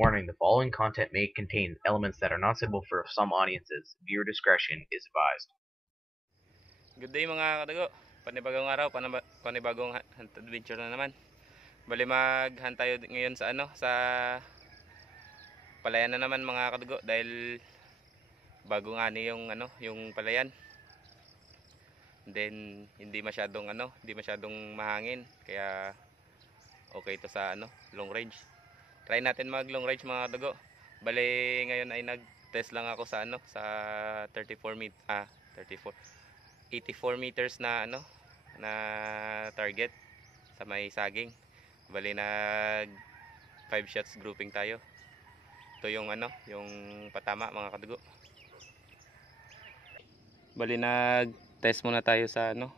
Warning, the following content may contain elements that are not suitable for some audiences. Viewer discretion is advised. Good day mga kadago. Panibagong araw, panibagong hunt adventure na naman. Bali mag-hunt tayo ngayon sa sa palayan na naman mga kadago dahil bagong ani yung palayan. Then hindi masyadong mahangin kaya okay to sa long range. Try natin mag long range mga kadago. Bali ngayon ay nag-test lang ako sa sa 84 meters na na target sa may saging. Bali nag 5 shots grouping tayo. Ito yung yung patama mga kadugo. Bali nag test muna tayo sa ng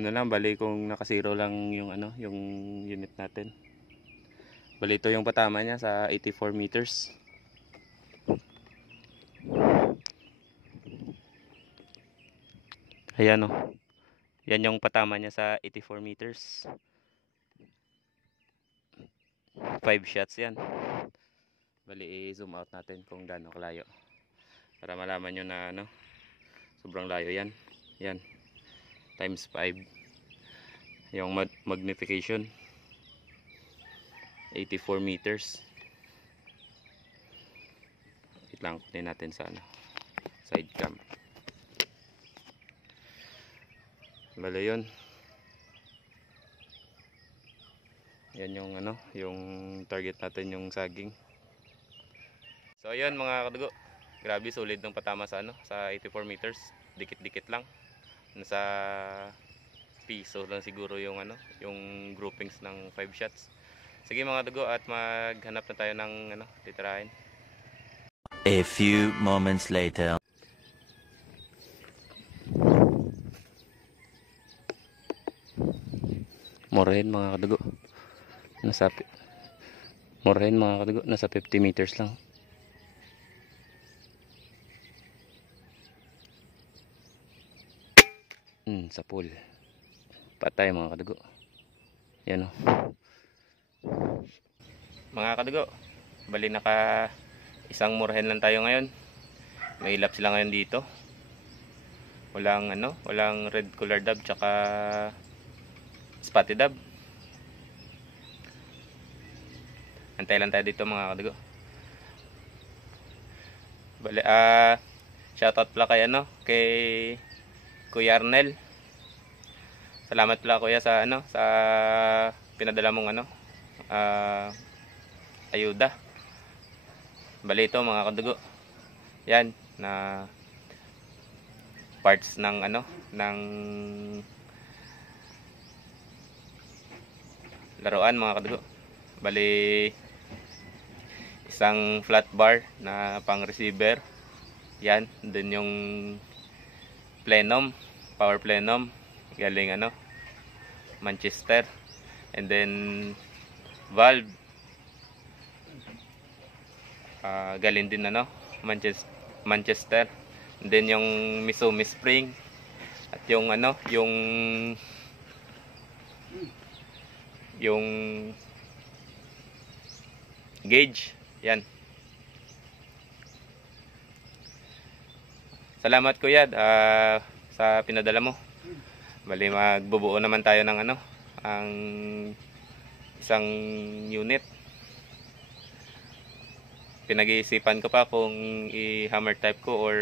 lang, bali kung naka-zero lang yung yung unit natin. Bali ito yung patama niya sa 84 meters. Ayan yan yung patama niya sa 84 meters. 5 shots yan. Bali i-zoom out natin kung gaano kalayo para malaman nyo na sobrang layo yan. Yan times 5 yung magnification. 84 meters. Wait lang, kunin natin sa side cam. Bali yun. Yan yung yung target natin, yung saging. So ayun mga kadugo. Grabe solid ng patama sa sa 84 meters. Dikit-dikit lang. Nasa piso lang siguro yung yung groupings ng 5 shots. Sige mga kadugo, at maghanap na tayo ng titirahin. A few moments later. Morahin mga kadugo. Nasa 50 meters lang. Sa pool. Patay mga kadugo. Yan mga kadugo. Bali naka isang morahin lang tayo ngayon. May ilap sila ngayon dito. Walang red collar dove tsaka spotted dove. Antay lang tayo dito mga kadugo. Bali shoutout pala kay Kuya Arnel. Salamat pala kuya sa sa pinadala mong ayuda. Bali ito mga kadugo. Yan na parts ng ng laruan mga kadugo. Bali isang flat bar na pang receiver. Yan, dun yung plenum, power plenum galing Manchester. And then valve galing din Manchester. And then yung Misumi spring at yung yung gauge. Yan. Salamat kuya sa pinadala mo. Bali magbubuo naman tayo ng ang isang unit. Pinag-iisipan ko pa kung i-hammer type ko or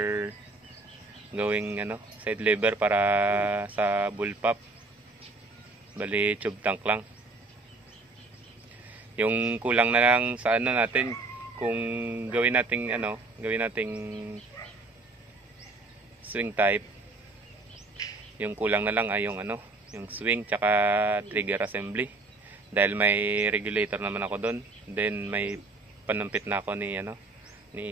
gawing side lever para sa bullpup. Bali tube tank lang. Yung kulang na lang sa natin kung gawin nating swing type. Yung kulang na lang ay yung yung swing tsaka trigger assembly. Dahil may regulator naman ako doon. Then may panumpit na ako ni ni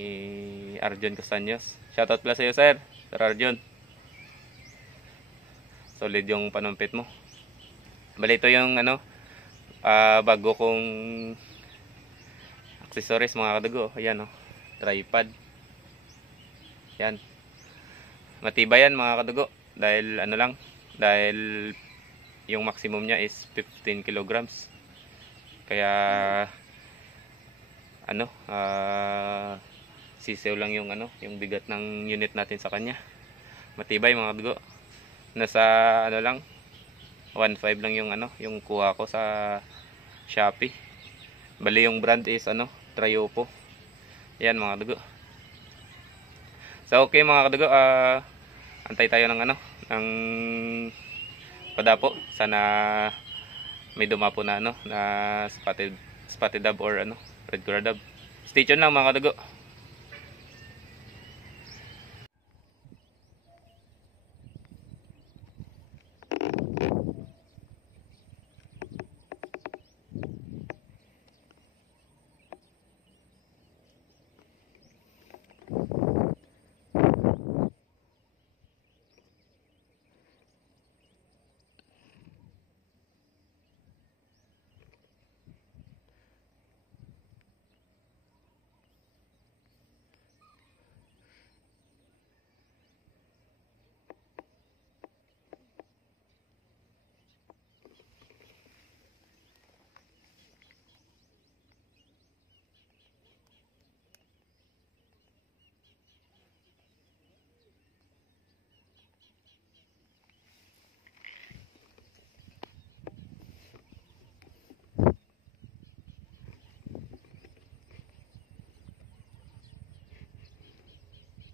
Arjon Castaños. Shoutout pala sa iyo Sir Arjon. Solid yung panumpit mo. Bali ito yung bago kong accessories mga kadugo. Ayan tripod. Yan. Matibay yan mga kadugo. Dahil dahil yung maximum niya is 15 kilograms. Kaya ano, sisew lang yung ano, yung bigat ng unit natin sa kanya. Matibay mga kadugo. Nasa ano lang 1.5 lang yung ano, yung kuha ko sa Shopee. Bali yung brand is ano, Triopo. Yan mga kadugo. So okay mga kadugo, antay tayo ng ano, ng padapo. Sana may dumapo na ano, na spotted dove or ano, red colored dove. Stay tuned lang mga kadugo.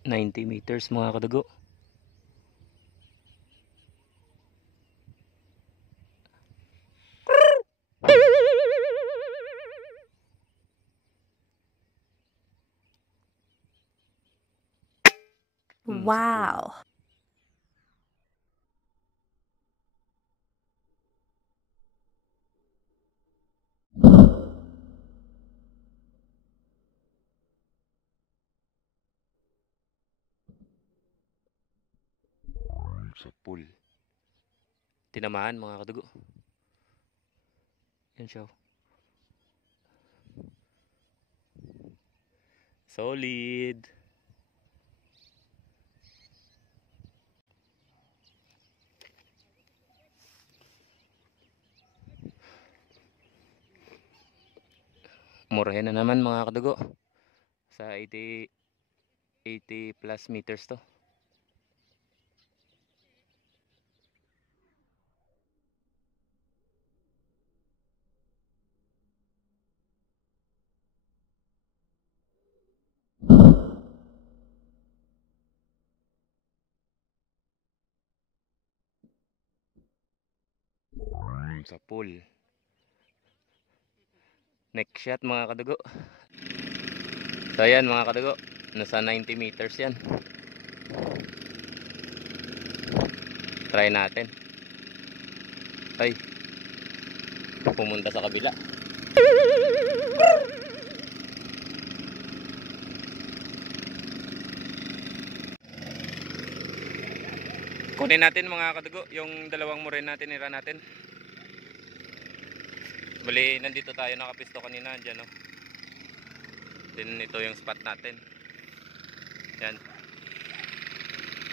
$90 mga kadugo. Wow. Sa pool. Tinamaan mga kadugo. Yan siya. Solid. Murahin na naman mga kadugo. Sa 80 plus meters to. Sa pool. Next shot mga kadugo. So yan mga kadugo, nasa 90 meters yan. Try natin. Ay, pumunta sa kabila. Kunin natin mga kadugo yung dalawang murin natin, nira natin. Bali, nandito tayo nakapisto kanina, dyan o. Then ito yung spot natin. Yan.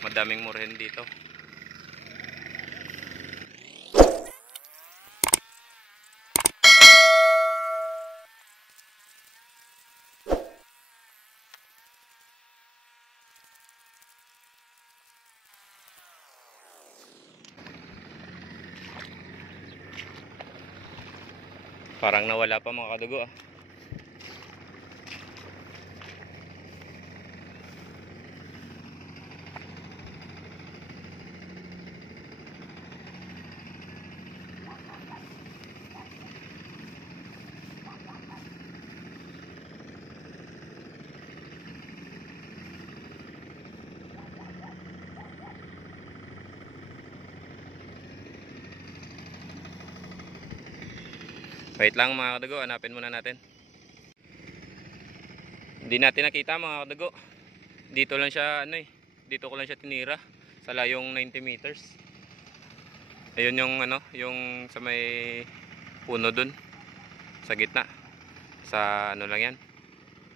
Madaming murin dito. Parang nawala pa mga kadugo ah. Wait lang mga kadugo, hanapin muna natin. Hindi natin nakita mga kadugo. Dito lang siya ano eh. Dito ko lang siya tinira sa layong 90 meters. Ayun yung ano, yung sa may puno dun sa gitna. Sa ano lang yan.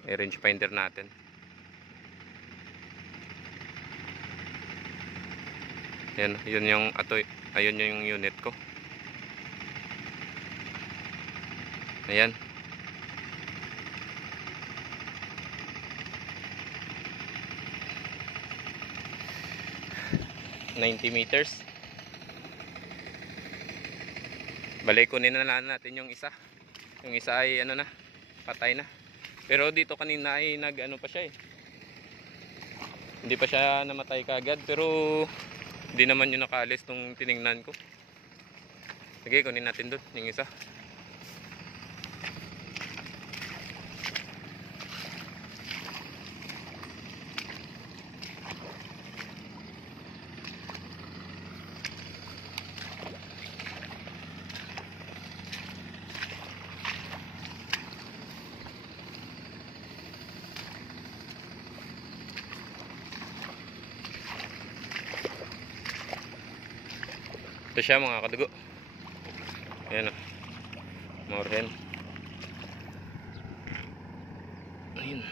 May range finder natin. Yan, yun yung atoy, ayun yung unit ko. Ayan. $90 meters. Balik, kunin na lang natin yung isa. Yung isa ay ano na, patay na. Pero dito kanina ay nag-ano pa siya eh. Hindi pa siya namatay kaagad, pero hindi naman yung nakaalis nung tiningnan ko. Sige, kunin natin doon yung isa. Ito siya mga kadugo. Ayan o. More hen. Ayun.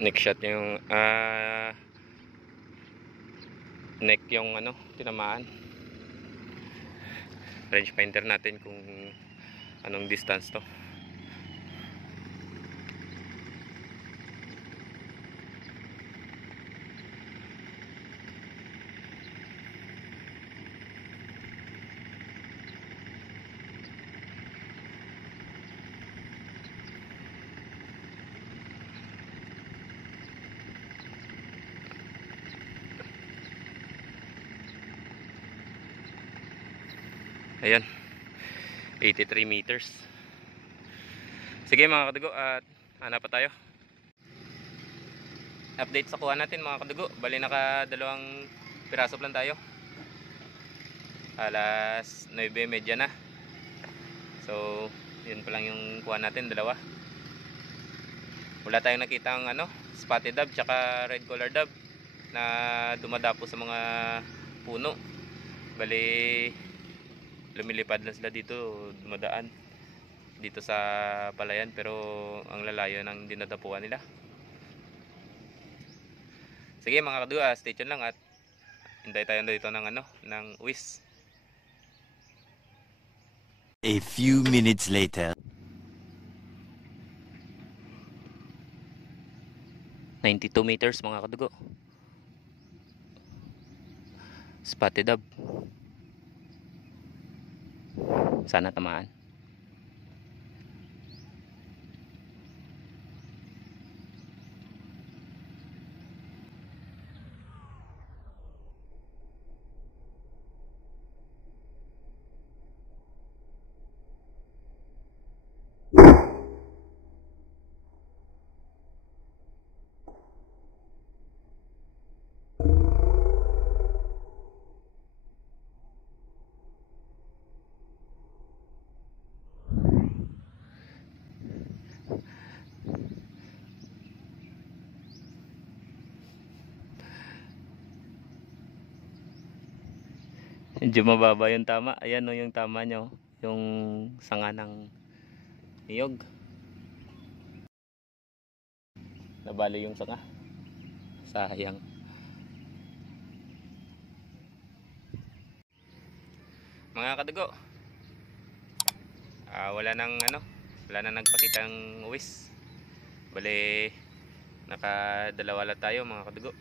Next shot yung neck yung ano, tinamaan. Range finder natin kung anong distance to. Ayan, 83 meters. Sige mga kadugo, at hanap pa tayo. Update sa kuha natin mga kadugo. Bali naka 2 piraso lang tayo. Alas 9:30 na. So yun pa lang yung kuha natin, 2. Wala tayong nakitang ano, spotted dove tsaka red collar dove na dumadapo sa mga puno. Bali lumilipad lang sila dito, dumadaan dito sa palayan, pero ang lalayo ng dinadapuan nila. Sige mga kadugo, stay tuned lang at hintay tayo dito ng ano, ng uwis. A few minutes later. 92 meters mga kadugo. Spotted dove. Sana tamaan. Medyo mababa yung tama. Ayan o yung tama nyo. Yung sanga ng niyog. Nabali yung sanga. Sayang. Mga kadugo. Wala nang ano. Wala nang nagpakita ng uwis. Bali naka-2 lang tayo mga kadugo.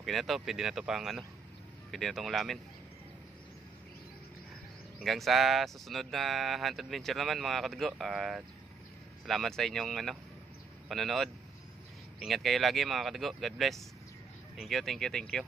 Okay na to. Pwede na to pang ano. Pwede na tong ulamin. Hanggang sa susunod na hunt adventure naman mga kadugo, at salamat sa inyong ano, panonood. Ingat kayo lagi mga kadugo. God bless. Thank you, thank you, thank you.